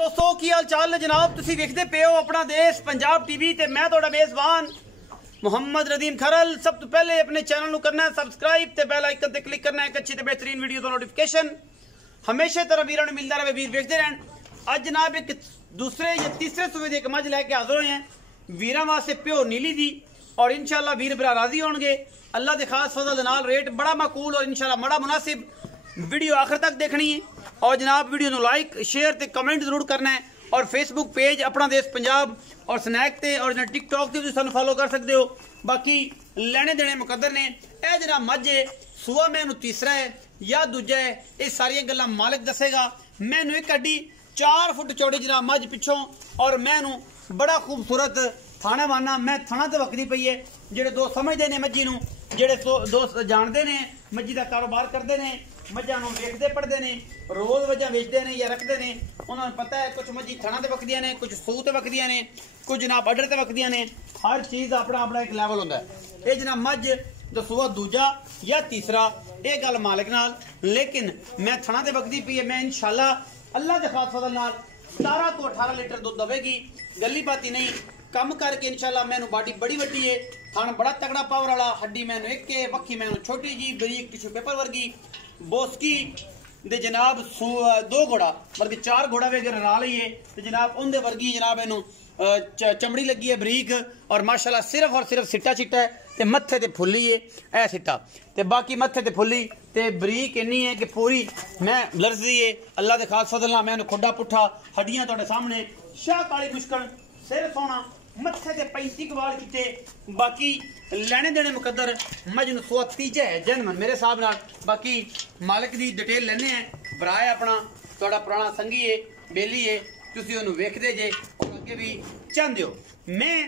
दोस्तों की हाल चाल ने जनाब तुसी देखते पे हो अपना देश पंजाब टीवी ते मैं थोड़ा मेजबान मुहम्मद रदीम खरल। सब तो पहले अपने चैनल करना है सबसक्राइब ते बेल आइकन ते क्लिक करना है एक अच्छी ते बेहतरीन वीडियो का नोटिफिकेशन हमेशा तरह वीरों ने मिलता रहे वीर देखते रहन। अज जनाब एक दूसरे या तीसरे सूबे की एक मझ लैके हाजिर हुए हैं वीर वास्ते प्योर नीली दी और इंशाल्लाह वीर भरा राजी होंगे अल्लाह के खास फजल नाल रेट बड़ा माकूल और इंशाल्लाह बड़ा मुनासिब। वीडियो आखिर तक देखनी है और जनाब वीडियो को लाइक शेयर ते कमेंट जरूर करना है और फेसबुक पेज अपना देश पंजाब और स्नैक ते और टिकटॉक ते भी सानू फॉलो कर सकते हो। बाकी लेने देने मुकद्दर ने यह जरा मझ है सूआ मैनू तीसरा है या दूजा है ये सारिया गल्लां मालिक दसेगा। मैनू एक अड्डी 4 फुट चौड़ी जरा मझ पिछों और मैनू बड़ा खूबसूरत थाना वाना मैं थाना तो वकदी पई है जेडे दोस्त समझते हैं मज्जी नू जेडे दोस्त जानते हैं मज्जी का कारोबार करते हैं मझां नूं वेखदे पढ़ते हैं रोज वजह वेचते हैं या रखते हैं उन्होंने पता है कुछ मज्जी थना ते वकदियां ने कुछ सूह ते वकदियां ने कुछ जनाब अडर ते वकदियां ने हर चीज़ अपना अपना एक लैवल होंदा है। ये जनाब मझ दसूआ दूजा या तीसरा ये गल मालिक नाल लेकिन मैं थना ते वकदी पई है मैं इंशाल्लाह अल्लाह के खास फजल नाल 17 तो 18 लीटर दुध देगी गली बाती नहीं कम करके इंशाल्लाह मैनू बाडी बड़ी वड्डी है थान बड़ा तगड़ा पावर वाला हड्डी मैनू एक है वक्खी मैनू छोटी जी बरीक टिश्यू पेपर वर्गी बोस्की दे जनाब 2 घोड़ा मतलब 4 घोड़ा वे अगर रा लीए तो जनाब उनके वर्गी जनाब इनू चमड़ी लगी है बरीक और माशाल्लाह सिर्फ और सिर्फ सिट्टा चिट्टा है ते मत्थे ते फुल्ली है ऐ सिट्टा ते बाकी मत्थे ते फुल्ली ते बरीक इन्नी है कि पूरी मैं लर्जी है अल्लाह के खास फजल नाल मैनू खुड्डा पुट्ठा हड्डियां तुहाडे सामने शाह काली मुश्किल सिर सोना मत्थे ते 35 वाल किते बाकी लेने देने मुकद्दर मजनू सूआ तीजा है जन्म मेरे हिसाब नाल। बाकी मालिक दी डिटेल लेने हैं भरा है अपना थोड़ा पुराना संगी है बेली है तुसी ओनू वेखदे जे और अगे भी चाहंदे हो। मैं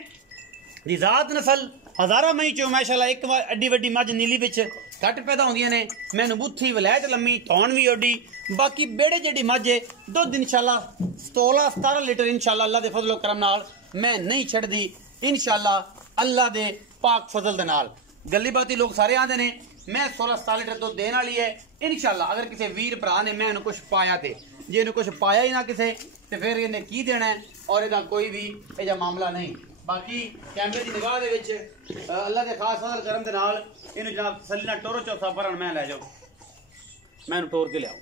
रिजात नस्ल हजारा मई चो माशाल्लाह एक बार अड्डी वड्डी मझ नीली विच घट पैदा होंदियां ने मैनू बुत्थी वलैत लम्मी थौन भी ओडी बाकी बेड़े जेडी मझ है दुध इंशाल्लाह 16-17 लीटर इंशाल्लाह अल्लाह दे फजलो करम नाल मैं नहीं छड्डदी इंशाल्लाह अल्लाह दे पाक फजल दे नाल। गली बाती लोग सारे आंदे ने मैं 16-17 लीटर दुध देने वाली है इंशाल्लाह। अगर किसी वीर भरा ने मैं कुछ पाया ते जे इन्हें कुछ पाया ही ना किसे ते फिर इन्हें की देना है और इहदा कोई भी इहदा मामला नहीं। बाकी कैमरे की निगाह दे विच अल्लाह के खास फजल करम दे नाल इन्हू जनाब तसल्ली नाल टोरो चौथा भरन मैं लै जाओ मैनू टोर के लियाओ।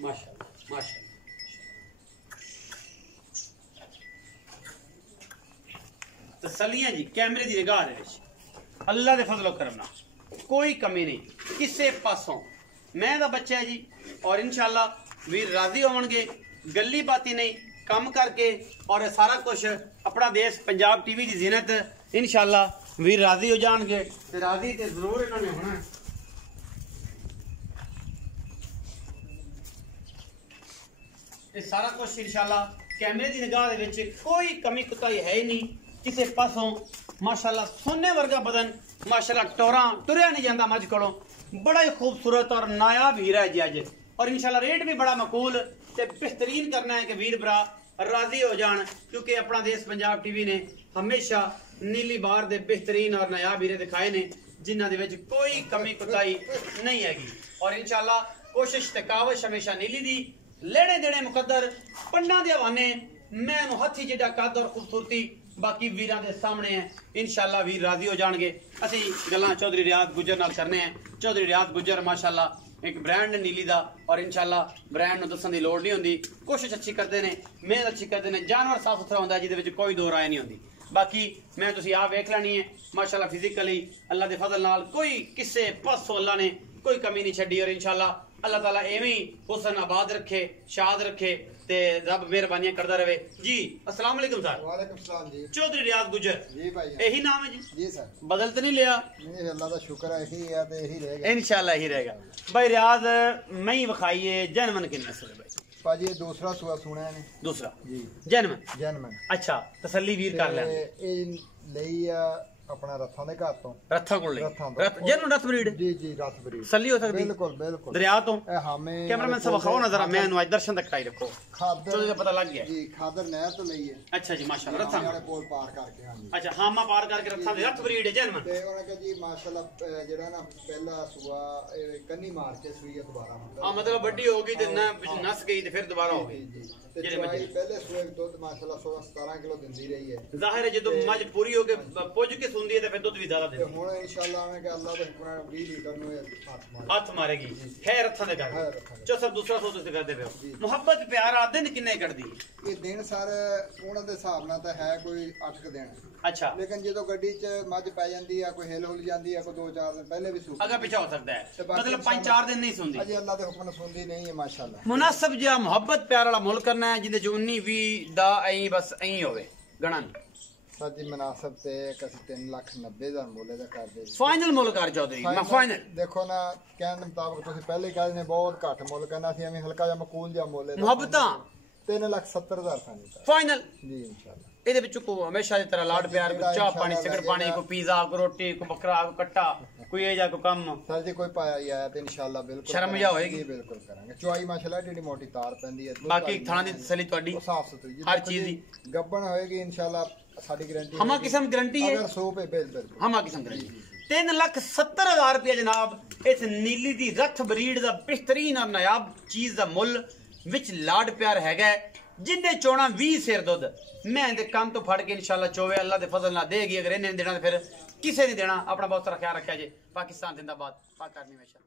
माशाअल्लाह माशाअल्लाह तसल्लियां जी कैमरे की निगाह दे विच अल्लाह दे फजलो करम नाल कोई कमी नहीं किसे पासों मैं दा बच्चा है जी और इंशाल्लाह वीर राजी होवणगे गली बाती नहीं कम करके और सारा कुछ अपना देश पंजाब टीवी की जीनत इंशाल्लाह वीर राजी हो जाएंगे ते राजी ते जरूर इन्होंने होना है। ये सारा कुछ इंशाल्लाह कैमरे की निगाह दे विच कोई कमी कुताही है ही नहीं किसी पासों माशाल्लाह सोने वर्गा बदन माशाल्लाह टोरा टुरया नहीं जाता मझ कोलों बड़ा ही खूबसूरत और नायाब हीरा है जी अज और इंशाल्लाह रेट भी बड़ा मकूल ते बेहतरीन करना है कि वीर भरा राजी हो जान क्योंकि अपना देश पंजाब टीवी ने हमेशा नीली बार दे बेहतरीन और नायाब हीरे दिखाए ने जिन्हां दे विच कोई कमी कुताही नहीं हैगी और इंशाल्लाह कोशिश ते काविश हमेशा नीली दी लेने देने मुकद्दर पन्ना दे हवाने मैं हथी जेड़ा कद और खूबसूरती बाकी वीरां दे सामने है इंशाल्लाह वीर राजी हो जाएंगे। असी गल्लां चौधरी रियाज गुजर नाल करने हैं। चौधरी रियाज गुजर माशाल्लाह एक ब्रांड नीली दा और इंशाल्लाह ब्रांड नूं दस्सण दी लोड़ नहीं हुंदी कोशिश अच्छी करते ने मेहनत अच्छी करते ने जानवर साफ सुथरा हुंदा जिहदे विच कोई दो राय नहीं हुंदी। बाकी मैं तुसीं आप वेख लैनी है माशाल्लाह फिजिकली अल्लाह दे फजल नाल कोई किसे पासों अल्लाह ने कोई कमी नहीं छड्डी और इंशाल्लाह अल्लाह ताला एवें ही हुसन आबाद रखे शाद रखे ते रब मेहरबानियां करता रहे जी। अस्सलाम वालेकुम सर। वालेकुम सलाम जी। चौधरी रियाज गुजर जी भाई यही नाम है जी? जी सर। बदल तो नहीं लिया? नहीं अल्लाह का शुक्र है यही है ते यही रहेगा इंशाल्लाह यही रहेगा। भाई रियाज मई विखाइए जनमन किन्ने से भाई? पाजी ये दूसरा सुआ सुना है दूसरा जी जन्म अच्छा तसल्ली वीर कर ले ए लई ਆਪਣਾ ਰੱਥਾਂ ਦੇ ਘਰ ਤੋਂ ਰੱਥਾਂ ਕੋਲ ਲਈ ਰੱਥਾਂ ਤੋਂ। ਜਿਹਨੂੰ ਰੱਥ ਬਰੀਡ ਜੀ ਜੀ ਰੱਥ ਬਰੀਡ ਸੱਲੀ ਹੋ ਸਕਦੀ ਬਿਲਕੁਲ ਬਿਲਕੁਲ ਦਰਿਆ ਤੋਂ ਇਹ ਹਾਮੇ ਕੈਮਰਾਮੈਨ ਸਾਹਿਬ ਵਿਖਾਓ ਨਾ ਜ਼ਰਾ ਮੈਂ ਇਹਨੂੰ ਅੱਜ ਦਰਸ਼ਨ ਤੱਕ ਟਾਈ ਰੱਖੋ ਖਾਦਰ ਚਲੋ ਜੇ ਪਤਾ ਲੱਗ ਗਿਆ ਜੀ ਖਾਦਰ ਨਹਿਰ ਤੋਂ ਲਈ ਹੈ ਅੱਛਾ ਜੀ ਮਾਸ਼ਾਅੱਲਾ ਰੱਥਾਂ ਵਾਲੇ ਕੋਲ ਪਾਰ ਕਰਕੇ ਹਾਂਜੀ ਅੱਛਾ ਹਾਮਾ ਪਾਰ ਕਰਕੇ ਰੱਥਾਂ ਦੇ ਰੱਥ ਬਰੀਡ ਹੈ ਜਨਮ ਤੇ ਉਹਨੇ ਕਿਹਾ ਜੀ ਮਾਸ਼ਾਅੱਲਾ ਜਿਹੜਾ ਨਾ ਪਹਿਲਾ ਸੂਆ ਇਹ ਕੰਨੀ ਮਾਰ ਕੇ ਸੂਈ ਹੈ ਦੁਬਾਰਾ ਆ ਮਤਲਬ ਵੱਡੀ ਹੋ ਗਈ ਤੇ ਨਾ ਨਸ ਗਈ ਤੇ ਫਿਰ ਦੁਬਾਰਾ ਹੋ ਗਈ ਜੀ ਤੇ ਜਿਹੜੇ ਚਵਾਈ ਮੱਝ ਪਹਿਲੇ ਸੂਏ ਵਿੱਚ ਦੁੱਧ ਮਾਸ਼ਾਅੱਲਾ 16-17 ਕਿਲੋ ਦਿੰਦੀ ਰਹੀ ਹੈ ਜ਼ਾਹਿਰ ਹੈ ਜਦੋਂ ਮੱਝ ਪੂਰੀ ਹੋ ਕੇ ਪੁੱਜ ਕੇ ਸੁੰਦੀ ਹੈ ਤੇ ਫਿਰ ਦੁੱਧ ਵੀ ਜ਼ਿਆਦਾ ਤੇ ਦਿੰਦੀ ਹੁਣ ਇਨਸ਼ਾਅੱਲਾ ਉਹਨੇ ਕਿ ਅੱਲਾਹ ਦੇ ਹੁਕਮ ਨਾਲ 20 ਲੀਟਰ ਨੂੰ ਇਹ ਹੱਥ ਮਾਰ ਹੱਥ ਮਾਰੇਗੀ ਹੈ ਰੱਥਾਂ ਦੇ ਹੈ ਘਰ ਰੱਥਾਂ ਦੇ। ਚੋ ਸਭ ਦੂਸਰਾ ਸੋ ਤੁਸੀਂ ਕਰਦੇ ਪਿਓ ਜੀ। ਮੁਹੱਬਤ ਪਿਆਰ ਆ ਦਿਨ ਕਿੰਨੇ ਕੱਢਦੀ ਇਹ ਦਿਨ ਸਰ ਉਹਨਾਂ ਦੇ ਹਿਸਾਬ ਨਾਲ ਤਾਂ ਹੈ ਕੋਈ 8 ਦਿਨ ਅੱਛਾ ਲੇਕਿਨ ਜਦੋਂ ਗੱਡੀ 'ਚ ਮੱਝ ਪੈ ਜਾਂਦੀ ਆ ਕੋਈ ਹਿਲ ਹੁਲ ਜਾਂਦੀ ਆ ਕੋਈ 2-4 ਦਿਨ ਪਹਿਲੇ ਵੀ ਸੂਕ ਅਗਾ ਪਿਛਾ ਹੋ ਸਕਦਾ ਹੈ ਤੇ ਬਾਕੀ ਮਤਲਬ 5-4 ਦਿਨ ਨਹੀਂ ਸੁਣਦੀ ਅਜੇ ਅੱਲਾਹ ਦੇ ਹੁਕਮ ਨਾਲ ਸੁਣਦੀ ਨਹੀਂ ਹੈ ਮਾਸ਼ਾਅੱਲਾ ਮੁਨਾਸਬ ਜਿਹਾ ਮੁਹੱਬਤ ਪਿਆਰ ਵਾਲਾ ਮੁੱਲ ਕਰਨਾ ਹੈ ਜਿਹਦੇ 'ਚ 19-20 ਦਾ ਐਂ ਬਸ ਐਂ ਹੋਵੇ ਗਣਾ ਸਰ ਜੀ ਮਨਾਸਬ ਤੇ ਇੱਕ ਅਸੀਂ 3,90,000 ਮੁੱਲ ਦਾ ਕਰਦੇ ਜੀ ਫਾਈਨਲ ਮੁੱਲ ਕਰ ਚੌਧਰੀ ਮੈਂ ਫਾਈਨਲ ਦੇਖੋ ਨਾ ਕਹਿਣ ਦੇ ਮੁਤਾਬਕ ਤੁਸੀਂ ਪਹਿਲੇ ਕਹਿੰਦੇ ਨੇ ਬਹੁਤ ਘੱਟ ਮੁੱਲ ਕਹਿੰਦਾ ਸੀ ਐਵੇਂ ਹਲਕਾ ਜਿਹਾ ਮਕੂਲ ਜਿਹਾ ਮੁੱਲ ਇਹਦਾ ਮੁਹੱਬਤਾਂ 3,70,000 ਸਾਨੂੰ ਤਾਂ ਫਾਈਨਲ ਜੀ ਇਨਸ਼ਾਅੱਲਾ ਇਹਦੇ ਵਿੱਚ ਕੋ ਹਮੇਸ਼ਾ ਦੀ ਤਰ੍ਹਾਂ ਲਾਡ ਪਿਆਰ ਕੋਈ ਚਾਹ ਪਾਣੀ ਸਿਗਰਟ ਪਾਣੀ ਕੋਈ ਪੀਜ਼ਾ ਕੋਈ ਰੋਟੀ ਕੋਈ ਬੱਕਰਾ ਕੋਈ ਕੱਟਾ ਕੋਈ ਇਹ ਜਾਂ ਕੋਈ ਕੰਮ ਸਰ ਜੀ ਕੋਈ ਪਾਇਆ ਹੀ ਆਇਆ ਤੇ ਇਨਸ਼ਾਅੱਲਾ ਬਿਲਕੁਲ ਸ਼ਰਮ ਕਰਾਂਗੇ। ਜਾ ਹੋਏਗੀ? ਜੀ ਬਿਲਕੁਲ ਕਰਾਂਗੇ ਚੁਆਈ ਮਾਸ਼ਾਅੱਲਾ ਏਡੀ ਮੋਟੀ ਤਾਰ ਪੈਂਦੀ ਹੈ ਦੁੱਧ ਬਾਕੀ ਵਾਲੀ ਥਾਣਾ ਦੀ ਤਸੱਲੀ ਤੁਹਾਡੀ ਉਹ ਸਾਫ ਸੁਥਰੀ ਜੀ ਹਰ ਦੇਖੋ ਚੀਜ਼ ਜੀ, ਗੱਬਣ ਹੋਏਗੀ ਇਨਸ਼ਾਅੱਲਾ ਸਾਡੀ ਗਾਰੰਟੀ ਹਮਾ ਕਿਸਮ ਗਰੰਟੀ ਹੈ ਅਗਰ 100 पे बिल्कुल ਹਮਾ ਕਿਸਮ ਗਰੰਟੀ 3,70,000 ਰੁਪਏ ਜਨਾਬ ਇਸ ਨੀਲੀ ਦੀ ਰੱਥ ਬਰੀਡ ਦਾ ਬਿਹਤਰੀਨ ਔਰ ਨਾਯਾਬ ਚੀਜ਼ ਦਾ ਮੁੱਲ ਵਿੱਚ ਲਾਡ ਪਿਆਰ ਹੈਗਾ ਹੈ। ਜਿੰਨੇ ਚੋਣਾ 20 ਸਿਰ ਦੁੱਧ ਮੈਂ ਇਹਦੇ ਕੰਨ ਤੋਂ ਫੜ ਕੇ ਇਨਸ਼ਾਅੱਲਾ ਚੋਵੇ ਅੱਲਾ ਦੇ ਫਜ਼ਲ ਨਾਲ ਦੇਗੀ ਅਗਰ ਇਹਨੇ ਨਹੀਂ ਦੇਣਾ ਤਾਂ ਫਿਰ ਕਿਸੇ ਨਹੀਂ ਦੇਣਾ ਆਪਣਾ ਬਹੁਤ ਸਾਰਾ ਖਿਆਲ ਰੱਖਿਆ ਜੇ ਪਾਕਿਸਤਾਨ ਜ਼ਿੰਦਾਬਾਦ ਪਾਕ ਕਰਨੀ ਹਮੇਸ਼ਾ